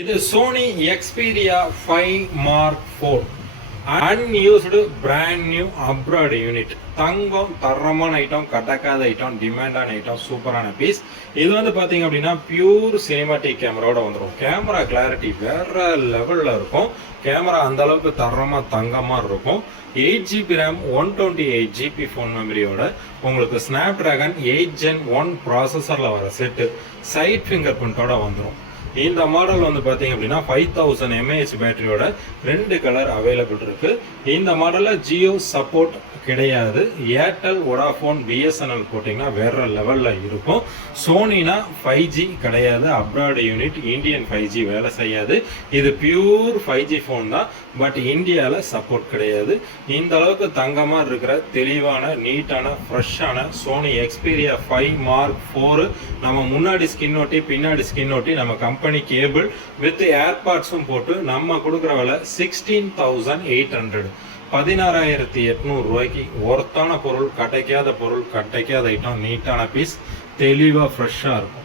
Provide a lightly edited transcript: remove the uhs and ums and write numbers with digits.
இது Sony Xperia 5 mark 4 unused brand new abroad unit. தங்கம் தரமான ஐட்டம், கட்டக்காத ஐட்டம், டிமாண்டான ஐட்டம், சூப்பரான பீஸ். இது வந்து பார்த்தீங்க அப்படின்னா பியூர் சினிமாட்டிக் கேமராவோட வந்துடும். கேமரா கிளாரிட்டி வேற லெவலில் இருக்கும். கேமரா அந்த அளவுக்கு தரமாக தங்கமாக இருக்கும். 8GB RAM 128GB ஃபோன் மெமரியோட உங்களுக்கு ஸ்னாப் டிராகன் 8 Gen 1 ப்ராசஸரில் வர செட்டு சைட் ஃபிங்கர் பிரிண்டோட வந்துடும். இந்த மாடல் வந்து பார்த்தீங்க அப்படின்னா 5000 mAh பேட்டரியோட 2 கலர் அவைலபிள் இருக்கு. இந்த மாடலில் ஜியோ சப்போர்ட் கிடையாது. ஏர்டெல், வோடாஃபோன், பிஎஸ்என்எல் போட்டிங்கன்னா வேற லெவலில் இருக்கும். சோனினா 5G கிடையாது. அப்ராட் யூனிட், இந்தியன் 5G வேலை செய்யாது. இது பியூர் 5G ஃபோன் தான், பட் இந்தியாவில் சப்போர்ட் கிடையாது. இந்த அளவுக்கு தங்கமாக இருக்கிற தெளிவான, நீட்டான, ஃப்ரெஷ்ஷான சோனி எக்ஸ்பீரியா 5 மார்க் 4 நம்ம முன்னாடி ஸ்கின் ஒட்டி, பின்னாடி ஸ்கின் ஒட்டி, நம்ம கம்பெனி கேபிள் வித் ஏர்பாட்ஸும் போட்டு நம்ம கொடுக்குற விலை 16,800, 16,800 ரூபாய்க்கு ஒர்த்தான பொருள், கிடைக்காத பொருள், கிடைக்காத ஐட்டம், நீட்டான பீஸ், தெளிவாக ஃப்ரெஷ்ஷாக இருக்கும்.